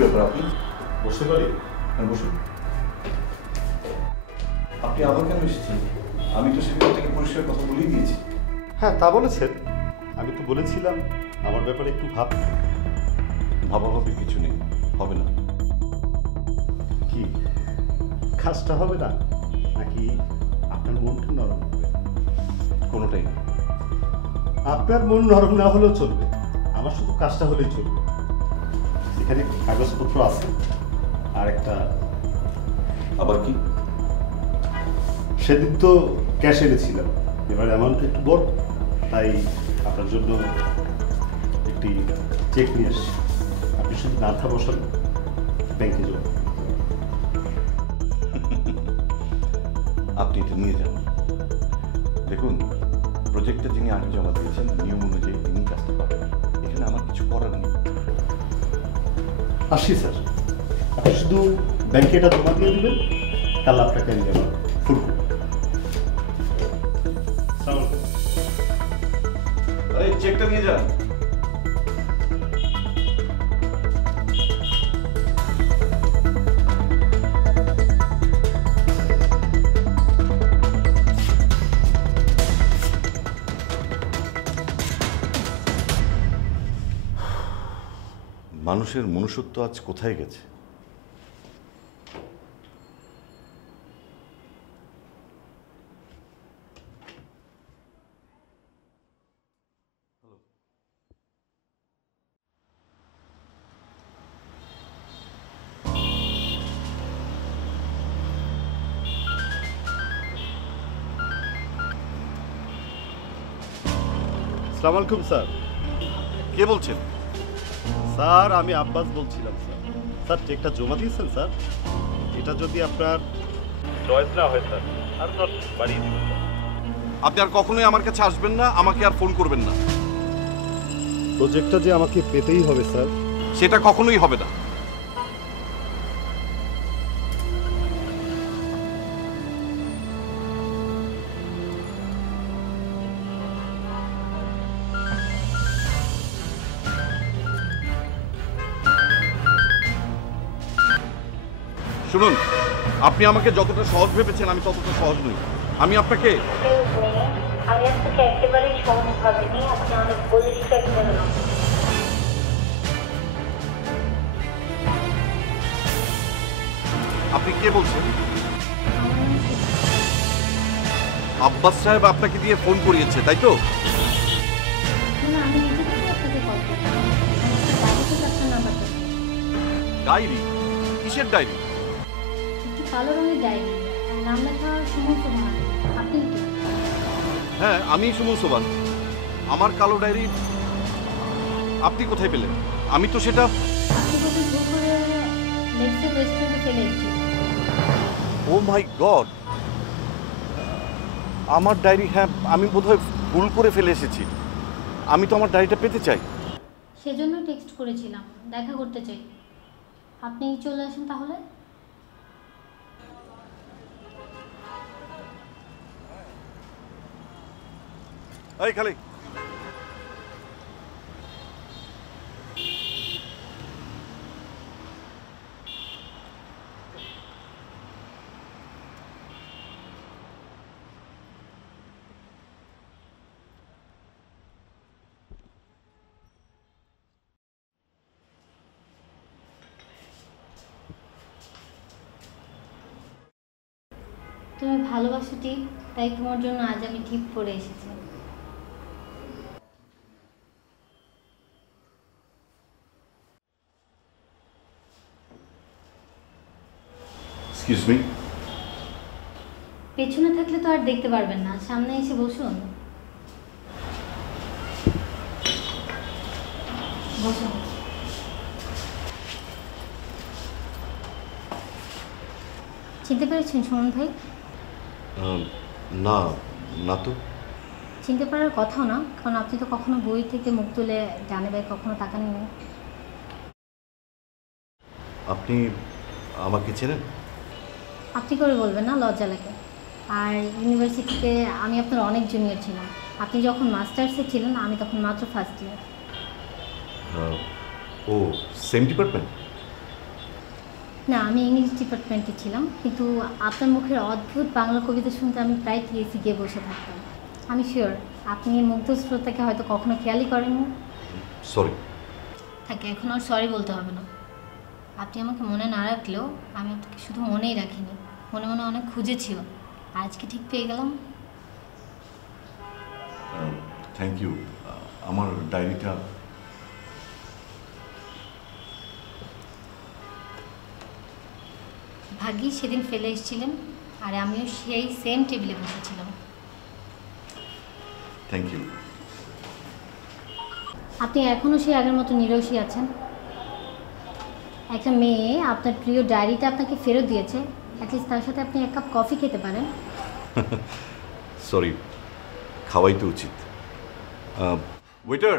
ব্যাপার আপনি বসতে পারি? হ্যাঁ বসুন। আপনি আবার কেন এসেছেন? আমি তো সেদিন থেকে পরিষ্কার কথা বলেই দিয়েছি। হ্যাঁ তা বলেছেন, আমি তো বলেছিলাম আমার ব্যাপারে একটু ভাবাভাবির কিছু নেই, হবে না। কি কাজটা হবে না, নাকি আপনার মনটা নরম হবে? কোনোটাই না। আপনার মন নরম না হলেও চলবে, আমার শুধু কাজটা হলেই চলবে। এখানে কাগজপত্র আছে আর একটা। আবার কি? সেদিন তো ক্যাশ এনেছিলাম, এবার অ্যামাউন্ট একটু বড়, তাই আপনার জন্য একটি চেক নিয়ে আসছি। আপনি শুধু মাথা বসান, ব্যাংকে যাবেন। আপনি এটা নিয়ে যান। দেখুন, প্রজেক্টটা যিনি আগে জমা দিয়েছেন নিয়ম অনুযায়ী তিনি কাজটা পাবেন, এখানে আমার কিছু করার নেই। আসি স্যার, আপনি শুধু ব্যাংকে এটা জমা দিয়ে দেবেন, কাল আপনাকে আমি আবার ফুল করব। এই চেকটা নিয়ে যান। মানুষের মনুষ্যত্ব আজ কোথায় গেছে? আসসালামু আলাইকুম স্যার। কে বলছেন? স্যার আমি আব্বাস বলছিলাম স্যার। স্যার চেকটা জমা দিয়েছেন স্যার? এটা যদি আপনার চয়েস না হয় স্যার আর 10 বাড়িয়ে দিবেন। আপনি আর কখনোই আমার কাছে আসবেন না, আমাকে আর ফোন করবেন না। প্রজেক্টটা যে আমাকে পেতেই হবে স্যার। সেটা কখনোই হবে না। শুনুন, আপনি আমাকে যতটা সহজ ভেবেছেন আমি ততটা সহজ নই। আমি আপনাকে একেবারেই সহজ ভাবিনি, আপনি অনেক বলিষ্ঠ একজন লোক। আপনি কে বলছেন? আব্বাস সাহেব আপনাকে দিয়ে ফোন করিয়েছে, তাই তো? না, আমি নিজে থেকে আপনাকে কল করলাম। ডায়েরি থেকে আপনার নাম্বারটা পেয়েছি। ডায়েরি? কিসের ডায়েরি? একটি কালো রঙের ডায়েরি, নাম লেখা সুমন সোহান। আপনি কি? হ্যাঁ, আমি সুমন সোবান। আমার কালো ডায়েরি আপনি কোথায় পেলেন? আমি তো সেটা আপনি বলতে ভুল করে লেক্সের রেস্টুরেন্টে ফেলে এসেছি। ও মাই গড! আমার ডায়েরি, হ্যাঁ আমি বোধহয় ভুল করে ফেলে এসেছি। আমি তো আমার ডায়েরিটা পেতে চাই। সেজন্য টেক্সট করেছিলাম, দেখা করতে চাই। আপনি চলে আসেন তাহলে। এই খালি তুমি ভালোবাসো টিপ, তাই তোমার জন্য আজ আমি টিপ পরে এসেছি। Excuse me. পেছনে থাকলে তো আর দেখতে পারবেন না, সামনে এসে বসুন। বসুন। চিনতে পেরেছেন সুমন ভাই? না, না তো। চিনতে পারার কথাও না, কারণ আপনি তো কখনো বই থেকে মুখ তুলে ডানে বাই কখনো তাকাননি। আপনি আমাকে চেনেন? আপনি করে বলবেন না, লজ্জা লাগে। আর ইউনিভার্সিটিতে আমি আপনার অনেক জুনিয়র ছিলাম। আপনি যখন মাস্টার্সে ছিলেন আমি তখন মাত্র ফার্স্ট ইয়ার। ও, সেম ডিপার্টমেন্ট? না, আমি ইংলিশ ডিপার্টমেন্টে ছিলাম, কিন্তু আপনার মুখের অদ্ভুত বাংলা কবিতা শুনতে আমি প্রায় টিএসসি গিয়ে বসে থাকতাম। আমি শিওর আপনি মুগ্ধ শ্রোতাকে হয়তো কখনো খেয়ালই করেননি। সরি। থাকে, এখন আর সরি বলতে হবে না। আপনি আমাকে মনে না রাখলেও আমি আপনাকে শুধু মনেই রাখিনি, মনে মনে অনেক খুঁজেছিও, আজকে ঠিক পেয়ে গেলাম। Thank you. আমার ডায়েরিটা ভাগ্যি সেদিন ফেলে এসেছিলেন, আর আমিও সেই সেম টেবিলে বসেছিলাম। Thank you. আপনি এখনও সেই আগের মতো নিরসী আছেন। একটা মেয়ে আপনার প্রিয় ডায়েরিটা আপনাকে ফেরত দিয়েছে, অ্যাটলিস্ট তার সাথে আপনি এক কাপ কফি খেতে পারেন। সরি, খাওয়াই তো উচিত। ওয়েটার,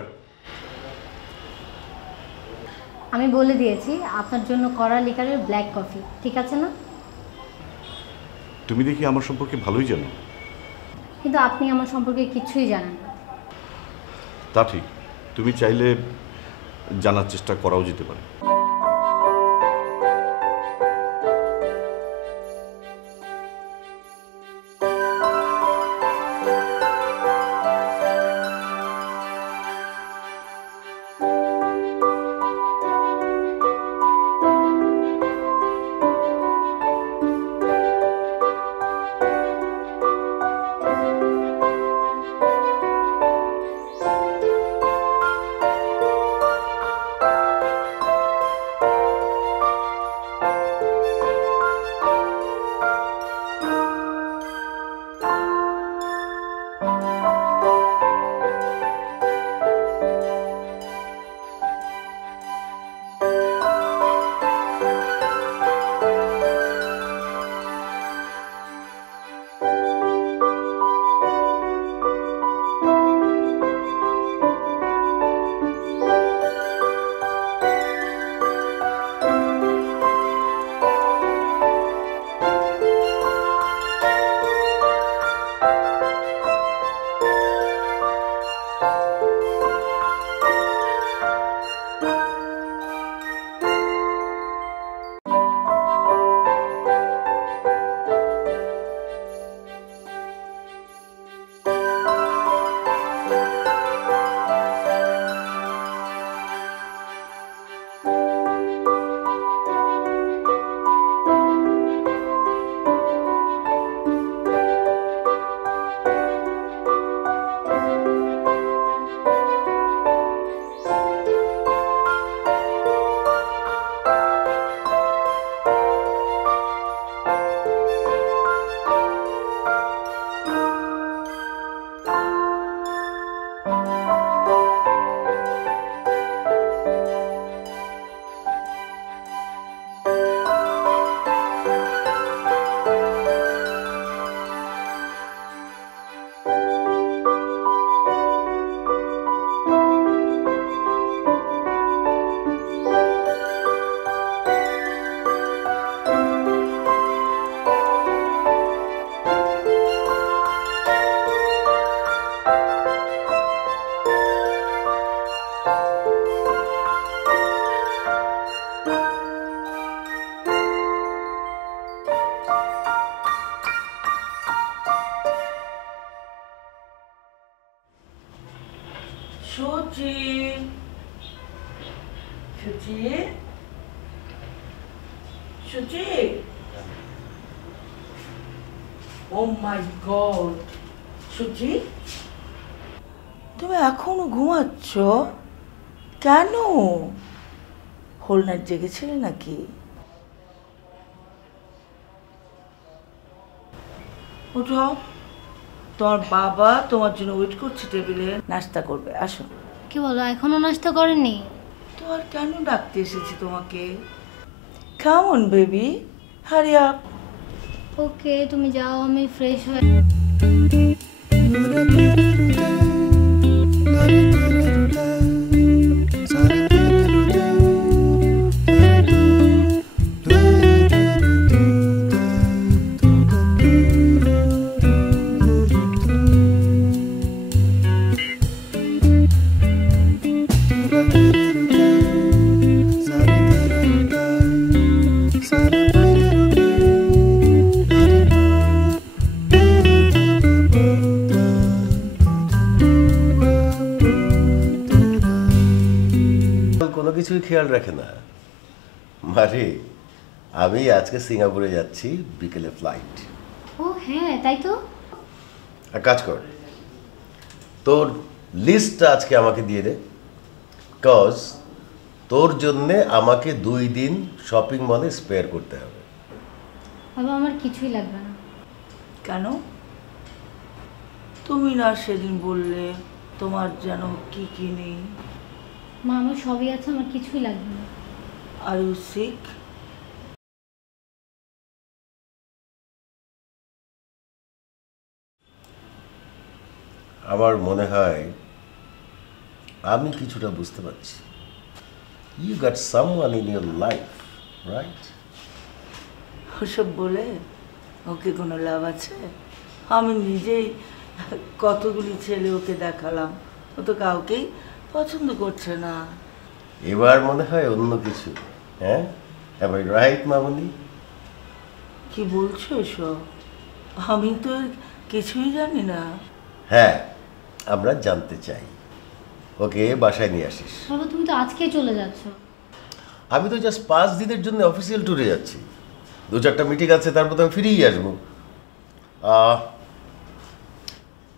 আমি বলে দিয়েছি আপনার জন্য কড়া লিকারের ব্ল্যাক কফি, ঠিক আছে না? তুমি দেখি আমার সম্পর্কে ভালোই জানো। কিন্তু আপনি আমার সম্পর্কে কিছুই জানেন না। তা ঠিক, তুমি চাইলে জানার চেষ্টা করাও যেতে পারে। সুচি, সুচি, সুচি, ও মাই গড, সুচি, তুমি এখনো ঘুমাচ্ছ কেন? হোল নাইট জেগেছিলে নাকি? উঠো, তোমার বাবা তোমার জন্য ওয়েট করছে, টেবিলে নাস্তা করবে, আসো। কি বলো, এখনো নাস্তা করেননি? তো আর কেন ডাকতে এসেছি তোমাকে? Come on baby, hurry up. Okay, তুমি যাও, আমি ফ্রেশ হয়ে Sa কোনো কিছুই খেয়াল রাখে না। মারে, আমি আজকে সিঙ্গাপুরে যাচ্ছি, বিকেলে ফ্লাইট। ও হ্যাঁ, তাই তো। আর কাজ কর, তোর লিস্টটা আজকে আমাকে দিয়ে দে, কজ তোর জন্যে আমাকে 2 দিন শপিং মলে স্পেয়ার করতে হবে। বাবা আমার কিছুই লাগবে না। কেন? তুমি না সেদিন বললে তোমার যেন কি কি নেই। মা আমার সবই আছে, আমার কিছুই লাগবে না। Are you sick? আমার মনে হয় আমি কিছুটা বুঝতে পারছি। You got someone in your life, right? ওসব বলে ওকে কোনো লাভ আছে? আমি নিজেই কতগুলি ছেলে ওকে দেখালাম, ও তো কাউকেই পছন্দ করছে না। এবার মনে হয় অন্য কিছু। হ্যাঁ, এম আই রাইট মামনি? কি বলছো এসব? আমি তো কিছুই জানি না। হ্যাঁ, আমরা জানতে চাই। ওকে বাসায় নিয়ে আসিস। বাবা তুমি তো আজকেই চলে যাচ্ছ। আমি তো জাস্ট 5 দিনের জন্য অফিসিয়াল ট্যুরে যাচ্ছি, 2-4টা মিটিং আছে, তারপর তো আমি ফিরেই আসবো।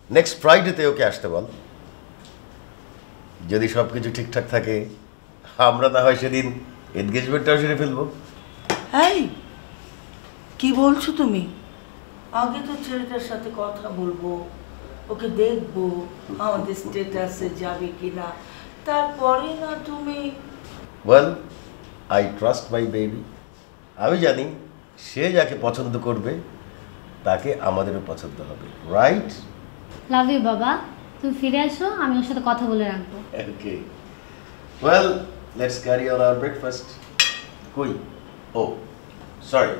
নেক্সট ফ্রাইডেতে ওকে আসতে বল। যদি সব কিছু ঠিকঠাক থাকে আমরা না হয় সেদিন এনগেজমেন্টটাও সেরে ফেলবো। এই কি বলছো তুমি? আগে তো ছেলেটার সাথে কথা বলবো, ওকে দেখবো আমাদের স্ট্যাটাসে যাবে কিনা, তারপরে না তুমি। Well, I trust my baby. আমি জানি সে যাকে পছন্দ করবে তাকে আমাদেরও পছন্দ হবে, রাইট? লাভ ইউ বাবা, তুমি ফিরে আসো, আমি ওর সাথে কথা বলে রাখবো। Okay, well let's carry on our breakfast. কই? ও সরি,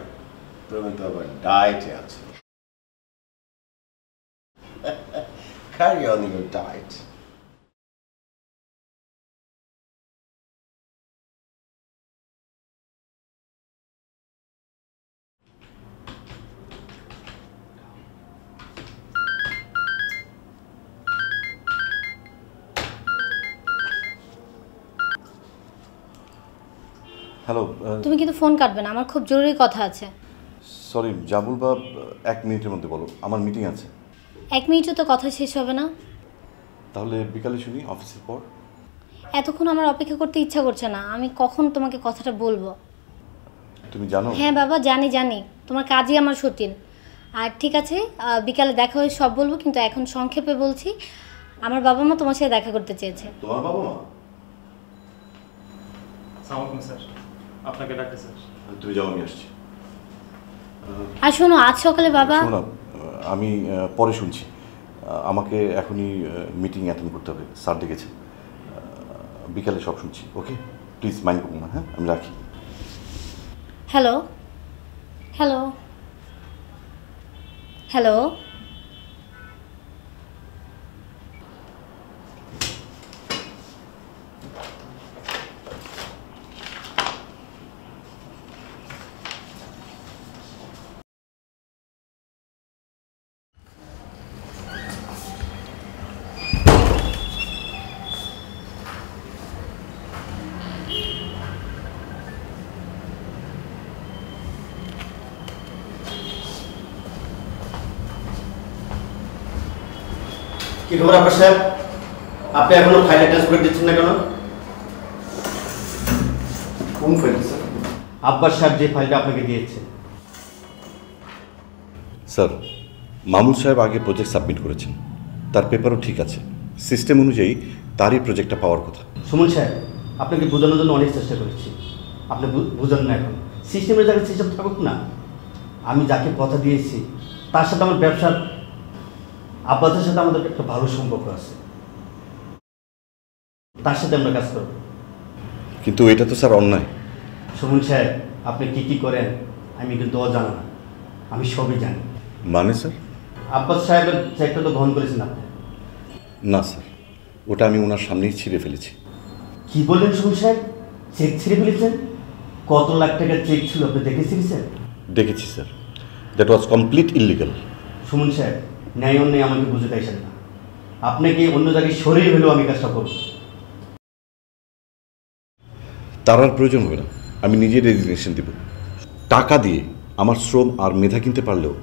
তুমি তো আবার ডায়েটে আছো। Carry on your diet. Hello. তুমি কিন্তু ফোন কাটবে না, আমার খুব জরুরি কথা আছে। সরি জাবুল বা, 1 মিনিটের মধ্যে বলো, আমার মিটিং আছে। 1 মিনিটও তো কথা শেষ হবে না। তাহলে বিকালে শুনি, অফিসের পর। এতক্ষণ আমার অপেক্ষা করতে ইচ্ছা করছে না, আমি কখন তোমাকে কথাটা বলবো। তুমি জানো? হ্যাঁ বাবা জানি জানি, তোমার কাজই আমার সতীন। আর ঠিক আছে, বিকালে দেখা হয়ে সব বলবো, কিন্তু এখন সংক্ষেপে বলছি, আমার বাবা মা তোমার সাথে দেখা করতে চেয়েছে। তোমার বাবা মা? আসসালামু আলাইকুম স্যার, আপনাকে ডাকতে স্যার। তুমি যাও, আমি আসছি। আর শোনো, আজ সকালে বাবা। শোনো না, আমি পরে শুনছি। আমাকে এখনই মিটিং অ্যাটেন্ড করতে হবে, স্যার ডেকেছে। বিকালে সব শুনছি, ওকে? প্লিজ মাইন্ড করুন না, হ্যাঁ? আমি রাখি। Hello hello hello. কি খবর আব্বাস সাহেব? আপনি এখনো ফাইল অ্যাটাচ করে দিচ্ছেন না কেন? কোন ফাইল স্যার? আব্বাস সাহেব যে ফাইলটা আপনাকে দিয়েছে। স্যার, মামুন সাহেব আগে প্রজেক্ট সাবমিট করেছেন, তার পেপারও ঠিক আছে, সিস্টেম অনুযায়ী তারই প্রজেক্টটা পাওয়ার কথা। সুমন সাহেব, আপনাকে বোঝানোর জন্য অনেক চেষ্টা করেছি, আপনি বুঝেন না। এখন সিস্টেমের জায়গায় সিস্টেম থাকুক না। আমি যাকে কথা দিয়েছি তার সাথে আমার ব্যবসার, আব্বাসের সাথে আমাদের একটা ভালো সম্পর্ক আছে, তার সাথে আমরা কাজ করব। কিন্তু এটা তো স্যার অন্যায়। সুমন সাহেব, আপনি কি কি করেন আমি কিন্তু অজানা না, আমি সবই জানি। মানে স্যার? আব্বাস সাহেবের চেকটা তো গ্রহণ করেছেন আপনি। না স্যার, ওটা আমি ওনার সামনেই ছিঁড়ে ফেলেছি। কি বললেন সুমন সাহেব? চেক ছিঁড়ে ফেলেছেন? কত লাখ টাকার চেক ছিল আপনি দেখেছেন স্যার? দেখেছি sir, that was complete illegal. Suman সাহেব, ন্যায় অন্যায় আমাকে বুঝতে চাইছেন না। আপনাকে অন্য জায়গায় সরিয়ে হলেও আমি কাজটা করব। তার আর প্রয়োজন হবে না, আমি নিজে রেজিগনেশন দেব। টাকা দিয়ে আমার শ্রম আর মেধা কিনতে পারলেও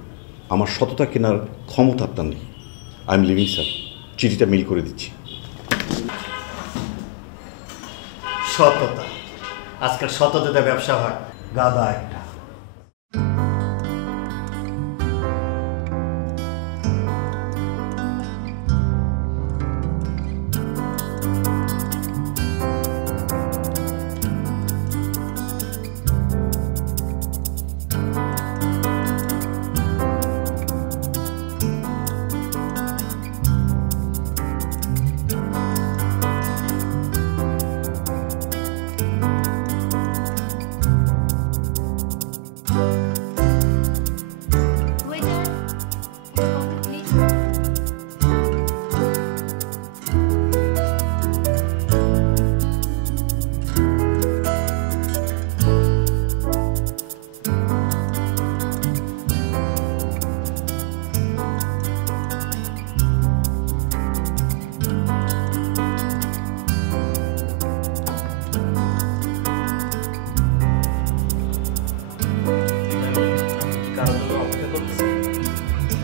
আমার সততা কেনার ক্ষমতা আপনার নেই। আই এম লিভিং স্যার, চিঠিটা মেইল করে দিচ্ছি। সততা, আজকাল সততাতে ব্যবসা হয়, গাদা একটা।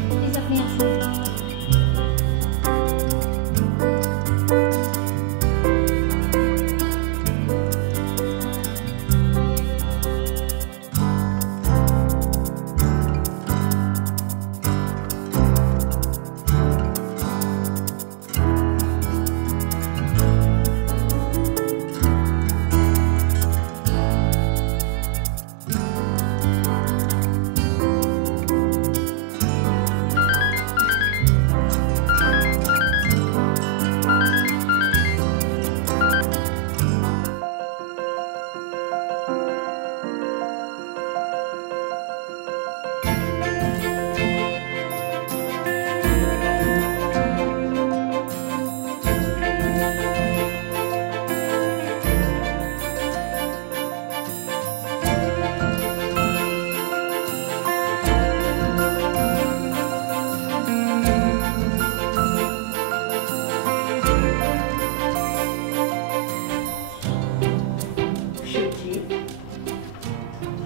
প্লিজ আপনি আসুন। সুচিত,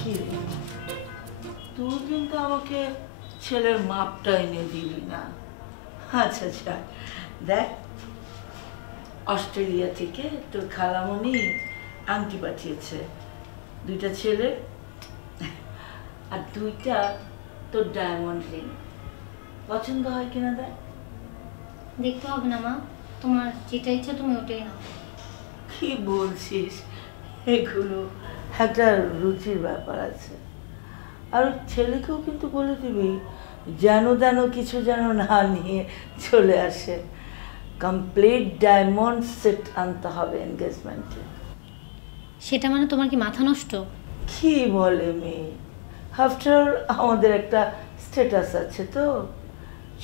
কি রে? তুই কিন্তু আমাকে ছেলের মাপটা এনে দিবি না। আচ্ছা আচ্ছা, দেখ, অস্ট্রেলিয়া থেকে তোর খালামণি আংটি পাঠিয়েছে, 2টা ছেলে আর 2টা তোর ডায়মন্ড রিং। পছন্দ হয় কিনা দেখ। দেখতে হবে না মা, তোমার যেটা ইচ্ছা তুমি ওটাই নাও। কি বলছিস? এগুলো একটা রুচির ব্যাপার আছে। আর ওই ছেলেকেও কিন্তু বলে দিবি যেন তেন কিছু যেন না নিয়ে চলে আসে। কমপ্লিট ডায়মন্ড সেট আনতে হবে এনগেজমেন্টে। সেটা মানে তোমার কি মাথা নষ্ট? কি বলে মেয়ে, আফটার আমাদের একটা স্ট্যাটাস আছে, তো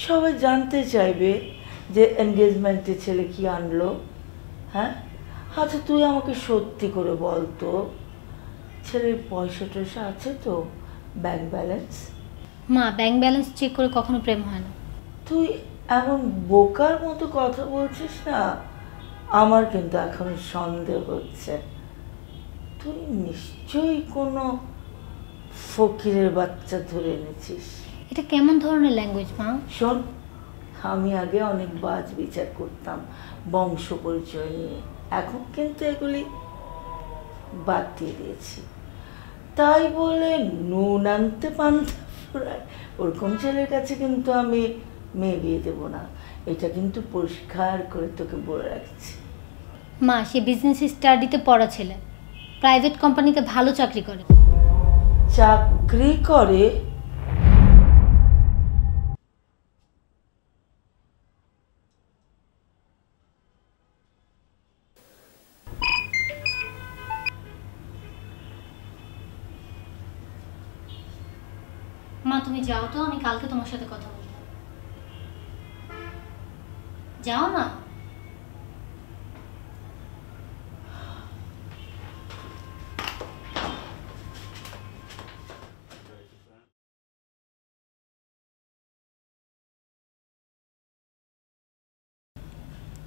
সবাই জানতে চাইবে যে এনগেজমেন্টে ছেলে কি আনলো। হ্যাঁ, আচ্ছা তুই আমাকে সত্যি করে বল তো, ছেলের পয়সা টয়সা আছে তো, ব্যাংক ব্যালেন্স? মা, ব্যাংক ব্যালেন্স চেক করে কখনো প্রেম হয় না। তুই এমন বোকার মতো কথা বলছিস না, আমার কিন্তু এখন সন্দেহ হচ্ছে। তুই নিশ্চয়ই কোনো ফকিরের বাচ্চা ধরে এনেছিস। এটা কেমন ধরনের ল্যাঙ্গুয়েজ মা? শোন, আমি আগে অনেক বাজ বিচার করতাম বংশ পরিচয় নিয়ে, এখন কিন্তু এগুলি বাদ দিয়ে দিয়েছি। তাই বলে নুন আনতে পান্তা ফুরায়, ওরকম ছেলের কাছে কিন্তু আমি মেয়ে বিয়ে দেবো না। এটা কিন্তু পরিষ্কার করে তোকে বলে রাখছি। মা, সে বিজনেস স্টাডিতে পড়া ছেলে, প্রাইভেট কোম্পানিতে ভালো চাকরি করে। চাকরি করে? মা তুমি যাও তো, আমি কালকে তোমার সাথে কথা বলবো। যাও না।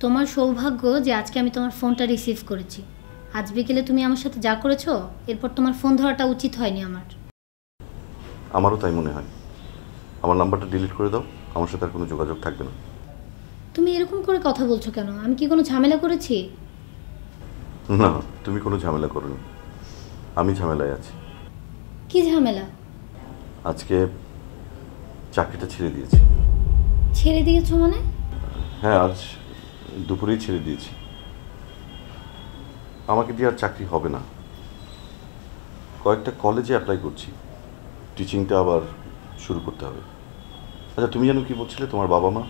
তোমার সৌভাগ্য যে আজকে আমি তোমার ফোনটা রিসিভ করেছি। আজ বিকেলে তুমি আমার সাথে যা করেছো এরপর তোমার ফোন ধরাটা উচিত হয়নি আমার। আমারও তাই মনে হয়। আমার নাম্বারটা ডিলিট করে দাও, আমার সাথে আর কোনো যোগাযোগ থাকবে না। তুমি এরকম করে কথা বলছো কেন? আমি কি কোনো ঝামেলা করেছি? না, তুমি কোনো ঝামেলা করোনি, আমি ঝামেলায় আছি। কি ঝামেলা? আজকে চাকরিটা ছেড়ে দিয়েছি। ছেড়ে দিয়েছো মানে? হ্যাঁ, আজ দুপুরেই ছেড়ে দিয়েছি। আমাকে দিয়ে আর চাকরি হবে না। কয়েকটা কলেজে অ্যাপ্লাই করছি, টিচিংটা আবার শুরু করতে হবে। আচ্ছা, তুমি জানো কি বলছিলে তোমার বাবা মা?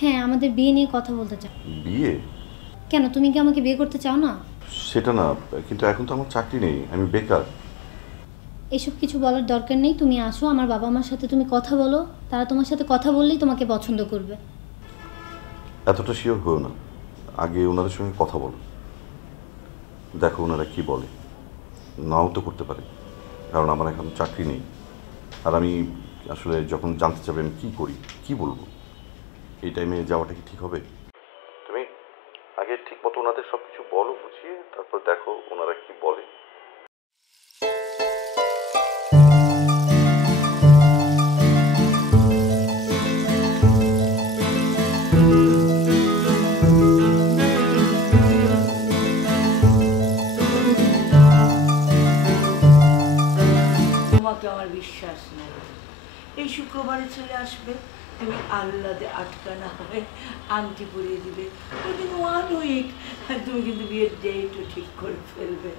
হ্যাঁ, আমাদের বিয়ে নিয়ে কথা বলতে চাও। বিয়ে? কেন, তুমি কি আমাকে বিয়ে করতে চাও না? সেটা না, কিন্তু এখন তো আমার চাকরি নেই, আমি বেকার। এসব কিছু বলার দরকার নেই, তুমি আসো আমার বাবা মার সাথে, তুমি কথা বলো, তারা তোমার সাথে কথা বললেই তোমাকে পছন্দ করবে। এতটা শিওর হও না, আগে ওনাদের সঙ্গে কথা বলো, দেখো ওনারা কি বলে। নাও তো করতে পারে, কারণ আমার এখন চাকরি নেই। আর আমি আসলে যখন জানতে চাবে আমি কী করি, কী বলবো, এই টাইমে যাওয়াটা কি ঠিক হবে? তুমি আগে ঠিক মতো ওনাদের সব কিছু বলো বুঝিয়ে, তারপর দেখো ওনারা কি বলে। তোমাকে আমার বিশ্বাস নেই। এই শুক্রবারে চলে আসবে, তুমি আহ্লাদে আটকা না হয়ে আংটি পরিয়ে দিবে। উইদিন 1 উইক তুমি কিন্তু বিয়ের ডেটও ঠিক করে ফেলবে।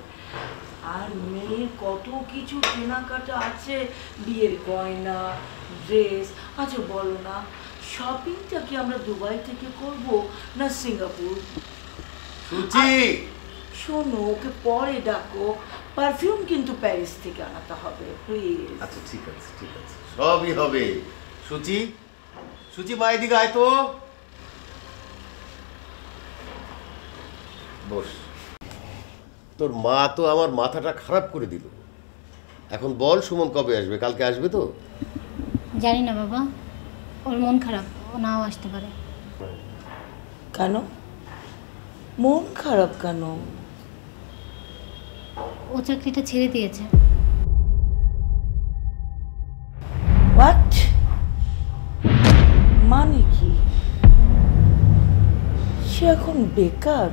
আর মেয়ের কত কিছু কেনাকাটা আছে, বিয়ের গয়না, ড্রেস। আচ্ছা বলো না, শপিংটা কি আমরা দুবাই থেকে করব না সিঙ্গাপুর? শোনো, ওকে পরে ডাকো, পারফিউম কিন্তু প্যারিস থেকে আনাতে হবে প্লিজ। আচ্ছা ঠিক আছে, ঠিক আছে, সবই হবে। সুচি, সুচি মা এদিকে আয় তো। বস। তোর মা তো আমার মাথাটা খারাপ করে দিল। এখন বল সুমন কবে আসবে? কালকে আসবে তো? জানি না বাবা, ওর মন খারাপ, ও নাও আসতে পারে। কেন মন খারাপ কেন? ও চাকরিটা ছেড়ে দিয়েছে। হোয়াট? মানে কি? সে এখন বেকার?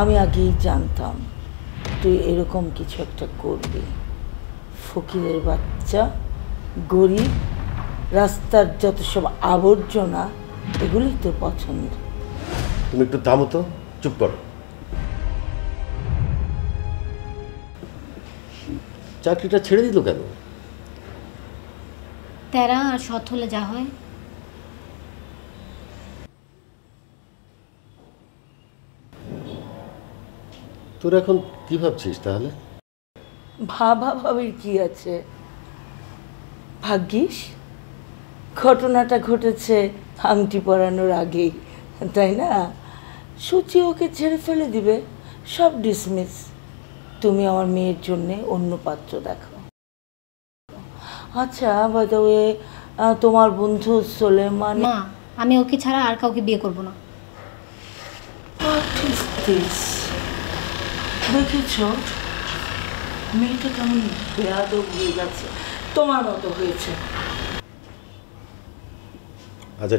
আমি আগেই জানতাম তুই এরকম কিছু একটা করবি। ফকিরের বাচ্চা, গরিব, রাস্তার যত সব আবর্জনা, এগুলোই তোর পছন্দ। তুমি একটু থামো তো, চুপ করো। চাকরিটা ছেড়ে দিল কেন? তেরা আর সৎ হলে যা হয়। তোর এখন কি ভাবছিস তাহলে? ভাবা ভাবির কি আছে? ভাগ্যিস ঘটনাটা ঘটেছে আংটি পরানোর আগেই, তাই না? সুচি ওকে ছেড়ে ফেলে দিবে, সব ডিসমিস। তুমি আমার মেয়ের জন্যে অন্য পাত্র দেখো। আচ্ছা বাই দ্য ওয়ে, তোমার বন্ধু সোলেমান। মা, আমি ওকে ছাড়া আর কাউকে বিয়ে করব না। দেখেছ মেয়েটা কেমন বেয়াদব হয়ে গেছে, তোমার মতো হয়েছে। আচ্ছা,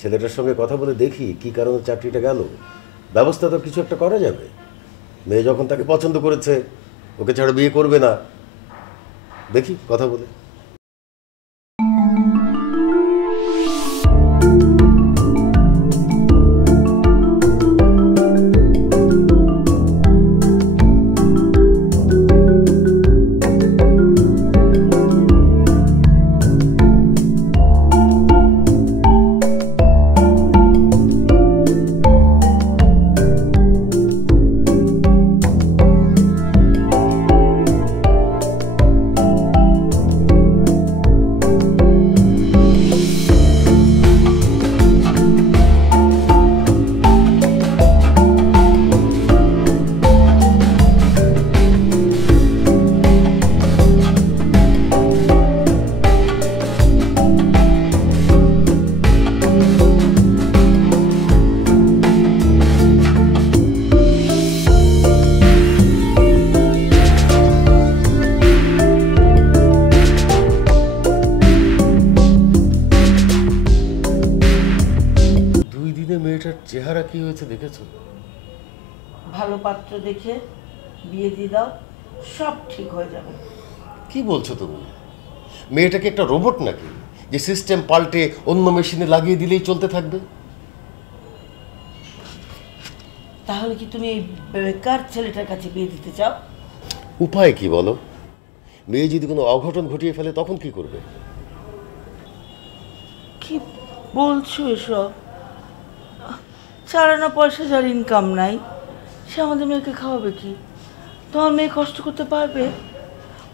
ছেলেটার সঙ্গে কথা বলে দেখি কি কারণে চাকরিটা গেল। ব্যবস্থা তো কিছু একটা করা যাবে। মেয়ে যখন তাকে পছন্দ করেছে, ওকে ছাড়া বিয়ে করবে না। দেখি কথা বলে। কি হয়েছে দেখেছো? ভালো পাত্র দেখে বিয়ে দিয়ে দাও, সব ঠিক হয়ে যাবে। কি বলছো তুমি? মেয়েটাকে একটা রোবট নাকি যে সিস্টেম পাল্টে অন্য মেশিনে লাগিয়ে দিলেই চলতে থাকবে? তাহলে কি তুমি এই বেকার ছেলেটার কাছে বিয়ে দিতে চাও? উপায় কি বলো? মেয়ে যদি কোনো অঘটন ঘটিয়ে ফেলে তখন কি করবে? কি বলছো এসব? চার আনা পয়সা যার ইনকাম নাই, সে আমাদের মেয়েকে খাওয়াবে কি? তোমার মেয়ে কষ্ট করতে পারবে?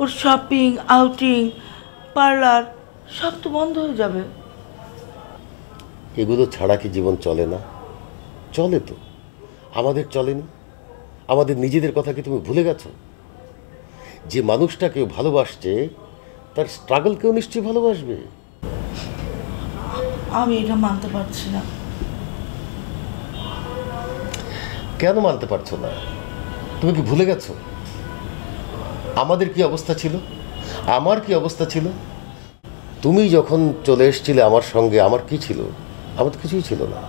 ওর শপিং, আউটিং, পার্লার সব তো বন্ধ হয়ে যাবে। এগুলো ছাড়া কি জীবন চলে না? চলে তো। আমাদের চলেনি? আমাদের নিজেদের কথা কি তুমি ভুলে গেছো? যে মানুষটা কেউ ভালোবাসছে তার স্ট্রাগলকেও নিশ্চয়ই ভালোবাসবে। আমি এটা মানতে পারছি না। কেন মানতে পারছো না? তুমি কি ভুলে গেছো আমাদের কি অবস্থা ছিল? আমার কি অবস্থা ছিল? তুমি যখন চলে এসেছিলে আমার সঙ্গে, আমার কি ছিল? আমার তো কিছুই ছিল না।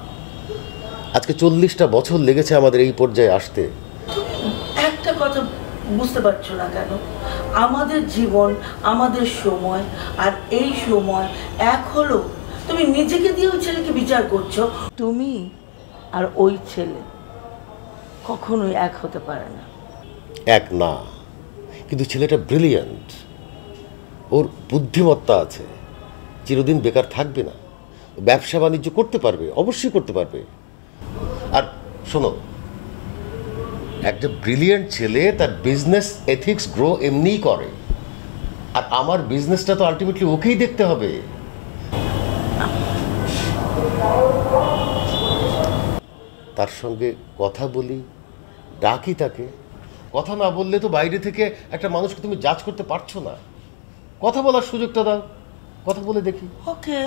আজকে 40টা বছর লেগেছে আমাদের এই পর্যায়ে আসতে। একটা কথা বুঝতে পারছো না কেন? আমাদের জীবন, আমাদের সময় আর এই সময় এক হলো। তুমি নিজেকে দিয়ে ওই ছেলেকে বিচার করছো। তুমি আর ওই ছেলে কখনোই এক হতে পারে না। এক না, কিন্তু ছেলেটা ব্রিলিয়ান্ট, ওর বুদ্ধিমত্তা আছে, চিরদিন বেকার থাকবে না, ব্যবসা বাণিজ্য করতে পারবে, অবশ্যই করতে পারবে। আর শোনো, একটা ব্রিলিয়ান্ট ছেলে তার বিজনেস এথিক্স গ্রো এমনিই করে, আর আমার বিজনেসটা তো আলটিমেটলি ওকেই দেখতে হবে। তার সঙ্গে কথা বলি, ডাকি তাকে। কথা না বললে তো বাইরে থেকে একটা মানুষকে তুমি জাজ করতে পারছো না। কথা বলার সুযোগটা দাও, কথা বলে দেখি। ওকে,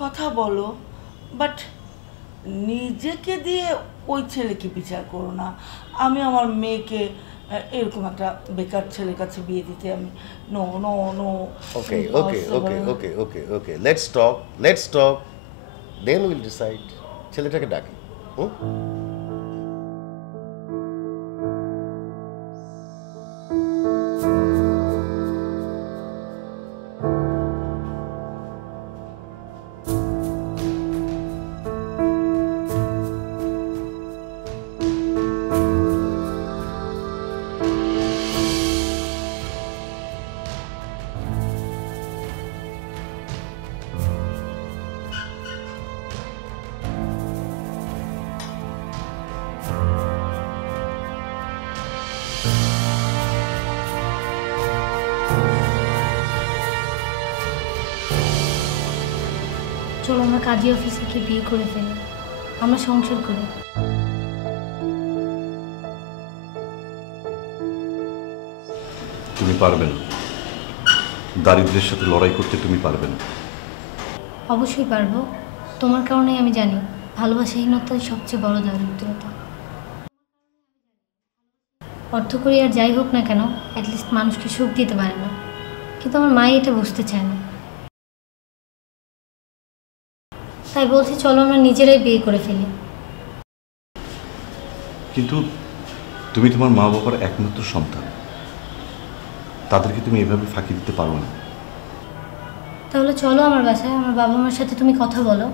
কথা বলো, বাট নিজেকে দিয়ে ওই ছেলেকে বিচার করো না। আমি আমার মেয়েকে এরকম একটা বেকার ছেলের কাছে বিয়ে দিতে আমি no no no. Okay okay okay okay okay okay let's talk then will decide. ছেলেটাকে ডাকি। হুম? চলো আমরা কাজী অফিসারকে বিয়ে করে ফেলি, আমরা সংসার করি। তুমি পারবে না, দারিদ্র্যের সাথে লড়াই করতে তুমি পারবে না। অবশ্যই পারবো, তোমার কারণেই আমি জানি ভালোবাসাহীনতাই সবচেয়ে বড় দারিদ্রতা। অর্থ করি আর যাই হোক না কেন, অ্যাটলিস্ট মানুষকে সুখ দিতে পারে না, কিন্তু আমার মা এটা বুঝতে চায় না। তাই বলছি চলো আমরা নিজেরাই বিয়ে করে ফেলি। কিন্তু তুমি তোমার মা বাবার একমাত্র সন্তান, তাদেরকে তুমি এভাবে ফাঁকি দিতে পারো না। তাহলে চলো আমার বাসায়, আমার বাবা মার সাথে তুমি কথা বলো।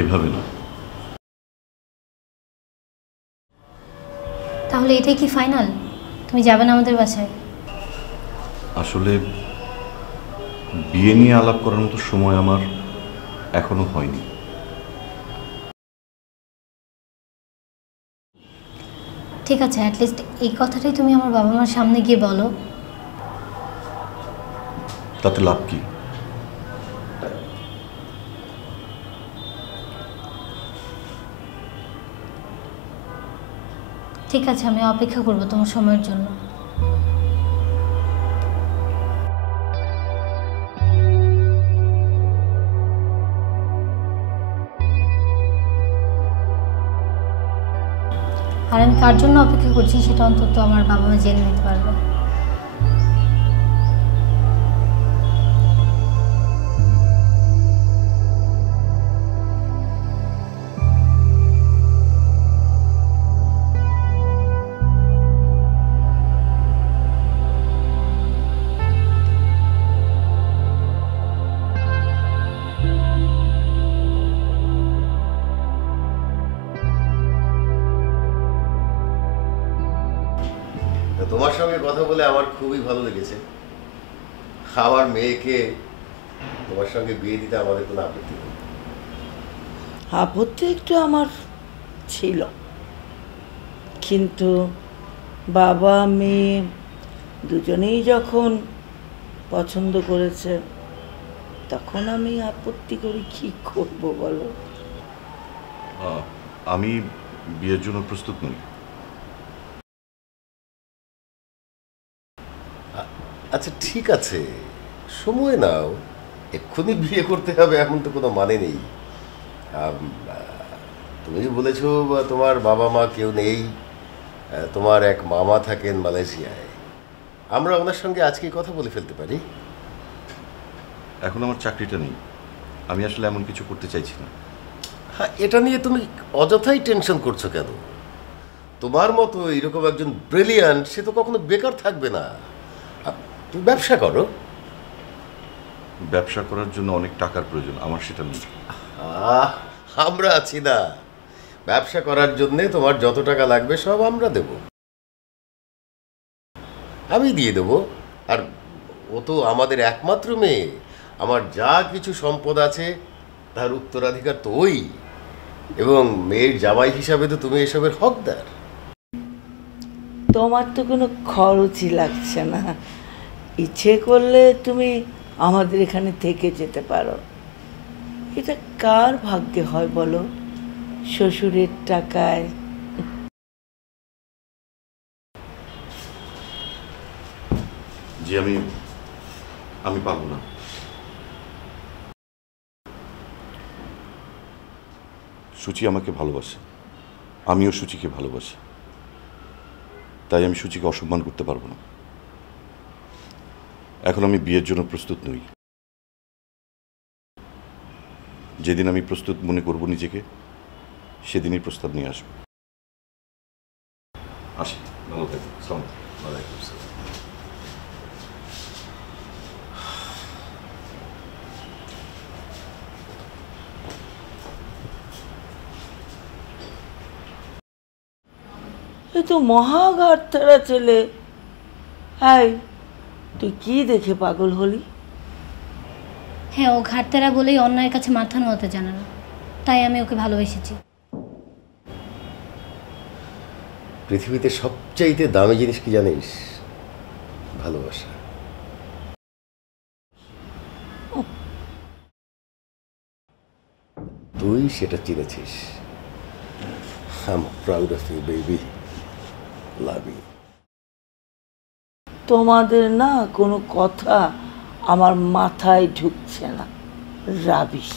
এভাবে না। তাহলে এটাই কি ফাইনাল? তুমি যাবে না আমাদের বাসায়? আসলে বিয়ে নিয়ে আলাপ করার মতো সময় আমার এখনো হয়নি। ঠিক আছে, অ্যাটলিস্ট এই কথাটাই তুমি আমার বাবা মার সামনে গিয়ে বলো। তাতে লাভ কি? ঠিক আছে, আমি অপেক্ষা করবো তোমার সময়ের জন্য। আর আমি কার জন্য অপেক্ষা করছি সেটা অন্তত আমার বাবা মা জেনে নিতে পারবে। তোমার সঙ্গে কথা বলে আমার খুবই ভালো লেগেছে। আমার মেয়েকে তোমার সঙ্গে বিয়ে দিতে আমাদের কোনো আপত্তি নেই। আপত্তি একটু আমার ছিল, কিন্তু বাবা মেয়ে দুজনেই যখন পছন্দ করেছে, তখন আমি আপত্তি করে কি করব বলো? আমি বিয়ের জন্য প্রস্তুত নই। আচ্ছা ঠিক আছে, সময় নাও, এক্ষুনি বিয়ে করতে হবে এমন তো কোনো মানে নেই। তুমি বলেছো তোমার বাবা মা কেউ নেই, তোমার এক মামা থাকেন মালয়েশিয়ায়, আমরা ওনার সঙ্গে আজকে কথা বলে ফেলতে পারি। এখন আমার চাকরিটা নেই, আমি আসলে এমন কিছু করতে চাইছি না। হ্যাঁ, এটা নিয়ে তুমি অযথাই টেনশন করছো কেন? তোমার মতো এরকম একজন ব্রিলিয়ান্ট, সে তো কখনো বেকার থাকবে না। তুমি ব্যবসা করো। ব্যবসা করার জন্য অনেক টাকার প্রয়োজন, আমার সেটা নেই। আমরা আছি না, ব্যবসা করার জন্য তোমার যত টাকা লাগবে সব আমরা দেব, আমি দিয়ে দেব। আর ও তো আমাদের একমাত্র মেয়ে, আমার যা কিছু সম্পদ আছে তার উত্তরাধিকার তো ওই, এবং মেয়ের জামাই হিসাবে তো তুমি এসবের হকদার। তোমার তো কোনো খরচই লাগছে না, ইচ্ছে করলে তুমি আমাদের এখানে থেকে যেতে পারো। এটা কার ভাগ্যে হয় বলো, শ্বশুরের টাকায়? যে আমি পারবো না। সূচি আমাকে ভালোবাসে, আমিও সূচিকে ভালোবাসি, তাই আমি সূচিকে অসম্মান করতে পারবো না। এখন আমি বিয়ের জন্য প্রস্তুত নই। যেদিন আমি প্রস্তুত মনে করব নিজেকে, সেদিনই প্রস্তাব নিয়ে আসবো। আসি, ভালো থাকবেন। আসসালামু আলাইকুম। ওয়ালাইকুম আসসালাম। এ তো মহাঘাটতারা ছেলে। হাই, তুই কি দেখে পাগল হলি? হ্যাঁ, ও ঘাটতেরা বলেই অন্যের কাছে মাথা নোয়াতে জানে না, তাই আমি ওকে ভালোবেসেছি। পৃথিবীতে সবচাইতে দামি জিনিস কি জানিস? ভালোবাসা। তুই সেটা চিনেছিস। I'm proud of you, baby. Love you. তোমাদের না কোনো কথা আমার মাথায় ঢুকছে না, রাবিশ।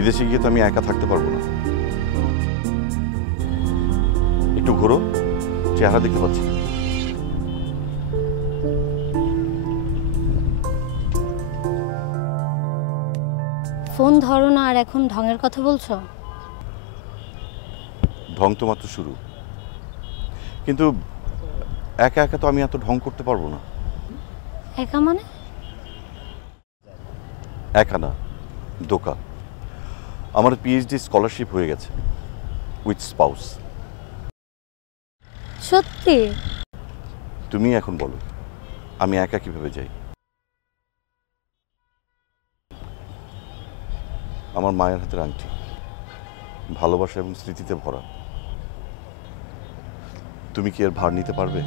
বিদেশে গিয়ে তো আমি একা থাকতে পারবো না। একটু ঘোরো, চেহারা দেখতে পাচ্ছি। ফোন ধরো না আর এখন ঢঙের কথা বলছো? ঢং তো মাত্র শুরু, কিন্তু একা একা তো আমি এত ঢং করতে পারবো না। একা মানে? একা না, দোকা। আমার পিএইচডি স্কলারশিপ হয়ে গেছে উইথ স্পাউস। সত্যি? তুমি এখন বলো আমি একা কিভাবে যাই? আমার মায়ের হাতের আংটি, ভালোবাসা এবং স্মৃতিতে ভরা। তুমি কি এর ভার নিতে পারবে?